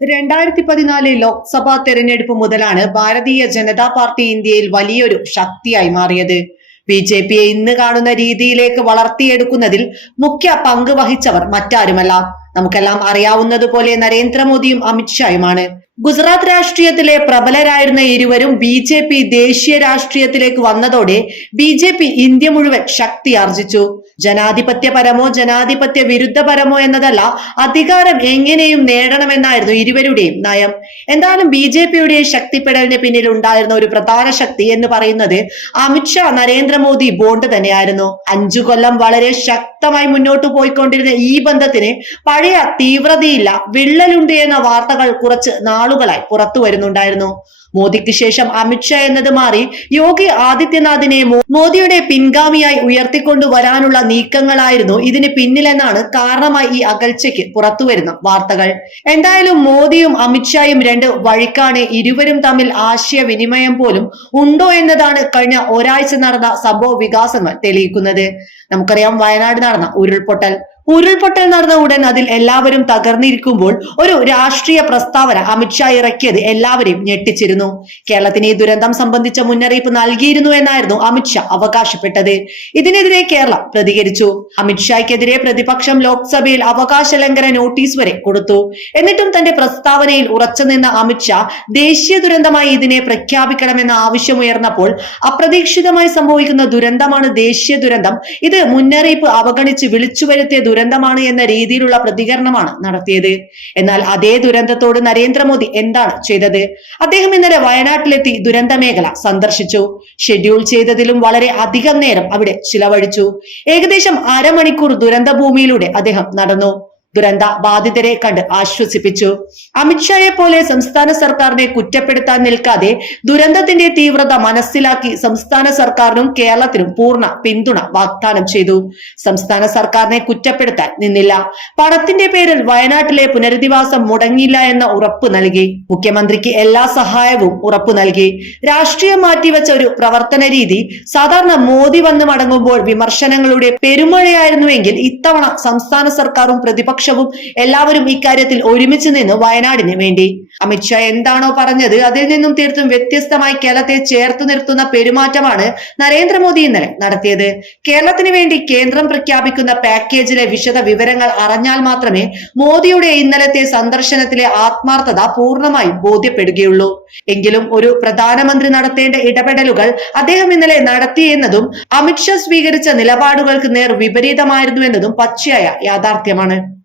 രണ്ടായിരത്തി പതിനാല് ലോക്സഭാ തെരഞ്ഞെടുപ്പ് മുതലാണ് ഭാരതീയ ജനതാ പാർട്ടി ഇന്ത്യയിൽ വലിയൊരു ശക്തിയായി മാറിയത്. ബി ജെ പിയെ ഇന്ന് കാണുന്ന രീതിയിലേക്ക് വളർത്തിയെടുക്കുന്നതിൽ മുഖ്യ പങ്ക് വഹിച്ചവർ മറ്റാരുമല്ല. നമുക്കെല്ലാം അറിയാവുന്നതുപോലെ നരേന്ദ്രമോദിയും അമിത്ഷായുമാണ്. ഗുജറാത്ത് രാഷ്ട്രീയത്തിലെ പ്രബലരായിരുന്ന ഇരുവരും ബി ജെ പി ദേശീയ രാഷ്ട്രീയത്തിലേക്ക് വന്നതോടെ ബി ജെ പി ഇന്ത്യ മുഴുവൻ ശക്തി ആർജിച്ചു. ജനാധിപത്യപരമോ ജനാധിപത്യ വിരുദ്ധപരമോ എന്നതല്ല അധികാരം എങ്ങനെയും നേടണമെന്നായിരുന്നു ഇരുവരുടെയും നയം. എന്തായാലും ബി ജെ പിയുടെ ശക്തിപ്പെടലിന് പിന്നിൽ ഉണ്ടായിരുന്ന ഒരു പ്രധാന ശക്തി എന്ന് പറയുന്നത് അമിത്ഷാ നരേന്ദ്രമോദി ബോണ്ട് തന്നെയായിരുന്നു. അഞ്ചു കൊല്ലം വളരെ ശക്തമായി മുന്നോട്ട് പോയിക്കൊണ്ടിരുന്ന ഈ ബന്ധത്തിന് പഴയ തീവ്രതയില്ല വിള്ളലുണ്ട് എന്ന വാർത്തകൾ കുറച്ച് നാളുകളായി പുറത്തു വരുന്നുണ്ടായിരുന്നു. മോദിക്ക് ശേഷം അമിത്ഷാ എന്നത് മാറി യോഗി ആദിത്യനാഥിനെ മോദിയുടെ പിൻഗാമിയായി ഉയർത്തിക്കൊണ്ടു വരാനുള്ള നീക്കങ്ങളായിരുന്നു ഇതിന് പിന്നിലെന്നാണ് കാരണമായി ഈ അകൽച്ചയ്ക്ക് പുറത്തുവരുന്ന വാർത്തകൾ. എന്തായാലും മോദിയും അമിത്ഷായും രണ്ട് വഴിക്കാണ് ഇരുവരും തമ്മിൽ ആശയവിനിമയം പോലും ഉണ്ടോ എന്നതാണ് കഴിഞ്ഞ ഒരാഴ്ച നടന്ന സംഭവ വികാസങ്ങൾ തെളിയിക്കുന്നത്. നമുക്കറിയാം വയനാട് നടന്ന ഉരുൾപൊട്ടൽ. ഉരുൾപൊട്ടൽ നടന്ന ഉടൻ അതിൽ എല്ലാവരും തകർന്നിരിക്കുമ്പോൾ ഒരു രാഷ്ട്രീയ പ്രസ്താവന അമിത്ഷാ ഇറക്കിയത് എല്ലാവരെയും ഞെട്ടിച്ചിരുന്നു. കേരളത്തിന് ഈ ദുരന്തം സംബന്ധിച്ച മുന്നറിയിപ്പ് നൽകിയിരുന്നു എന്നായിരുന്നു അമിത്ഷാ അവകാശപ്പെട്ടത്. ഇതിനെതിരെ കേരളം പ്രതികരിച്ചു. അമിത്ഷായ്ക്കെതിരെ പ്രതിപക്ഷം ലോക്സഭയിൽ അവകാശ ലംഘന നോട്ടീസ് വരെ കൊടുത്തു. എന്നിട്ടും തന്റെ പ്രസ്താവനയിൽ ഉറച്ചുനിന്ന അമിത്ഷാ ദേശീയ ദുരന്തമായി ഇതിനെ പ്രഖ്യാപിക്കണമെന്ന ആവശ്യമുയർന്നപ്പോൾ അപ്രതീക്ഷിതമായി സംഭവിക്കുന്ന ദുരന്തമാണ് ദേശീയ ദുരന്തം. ഇത് മുന്നറിയിപ്പ് അവഗണിച്ച് വിളിച്ചു വരുത്തിയ ദുരന്തമാണ് എന്ന രീതിയിലുള്ള പ്രതികരണമാണ് നടത്തിയത്. എന്നാൽ അതേ ദുരന്തത്തോട് നരേന്ദ്രമോദി എന്താണ് ചെയ്തത്? അദ്ദേഹം ഇന്നലെ വയനാട്ടിലെത്തി ദുരന്ത മേഖല സന്ദർശിച്ചു. ഷെഡ്യൂൾ ചെയ്തതിലും വളരെ അധികം നേരം അവിടെ ചിലവഴിച്ചു. ഏകദേശം അരമണിക്കൂർ ദുരന്ത ഭൂമിയിലൂടെ അദ്ദേഹം നടന്നു. ദുരന്ത ബാധിതരെ കണ്ട് ആശ്വസിപ്പിച്ചു. അമിത്ഷായെ പോലെ സംസ്ഥാന സർക്കാരിനെ കുറ്റപ്പെടുത്താൻ നിൽക്കാതെ ദുരന്തത്തിന്റെ തീവ്രത മനസ്സിലാക്കി സംസ്ഥാന സർക്കാരിനും കേരളത്തിനും പൂർണ പിന്തുണ വാഗ്ദാനം ചെയ്തു. സംസ്ഥാന സർക്കാരിനെ കുറ്റപ്പെടുത്താൻ നിന്നില്ല. പണത്തിന്റെ പേരിൽ വയനാട്ടിലെ പുനരധിവാസം മുടങ്ങില്ല എന്ന ഉറപ്പ് നൽകി. മുഖ്യമന്ത്രിക്ക് എല്ലാ സഹായവും ഉറപ്പു നൽകി. രാഷ്ട്രീയം മാറ്റിവെച്ച ഒരു പ്രവർത്തന രീതി സാധാരണ മോദി വന്ന് മടങ്ങുമ്പോൾ വിമർശനങ്ങളുടെ പെരുമഴയായിരുന്നുവെങ്കിൽ ഇത്തവണ സംസ്ഥാന സർക്കാരും പ്രതിപക്ഷവും എല്ലാവരും ഇക്കാര്യത്തിൽ ഒരുമിച്ച് നിന്ന് വയനാടിന് വേണ്ടി. അമിത്ഷാ എന്താണോ പറഞ്ഞത് അതിൽ നിന്നും തീർത്തും വ്യത്യസ്തമായി കേരളത്തെ ചേർത്തു നിർത്തുന്ന പെരുമാറ്റമാണ് നരേന്ദ്രമോദി ഇന്നലെ നടത്തിയത്. കേരളത്തിന് വേണ്ടി കേന്ദ്രം പ്രഖ്യാപിക്കുന്ന പാക്കേജിലെ വിശദ വിവരങ്ങൾ അറിഞ്ഞാൽ മാത്രമേ മോദിയുടെ ഇന്നലത്തെ സന്ദർശനത്തിലെ ആത്മാർത്ഥത പൂർണമായി ബോധ്യപ്പെടുകയുള്ളൂ. എങ്കിലും ഒരു പ്രധാനമന്ത്രി നടത്തേണ്ട ഇടപെടലുകൾ അദ്ദേഹം ഇന്നലെ നടത്തിയെന്നതും അമിത്ഷാ സ്വീകരിച്ച നിലപാടുകൾക്ക് നേർ വിപരീതമായിരുന്നു എന്നതും പച്ചയായ യാഥാർത്ഥ്യമാണ്.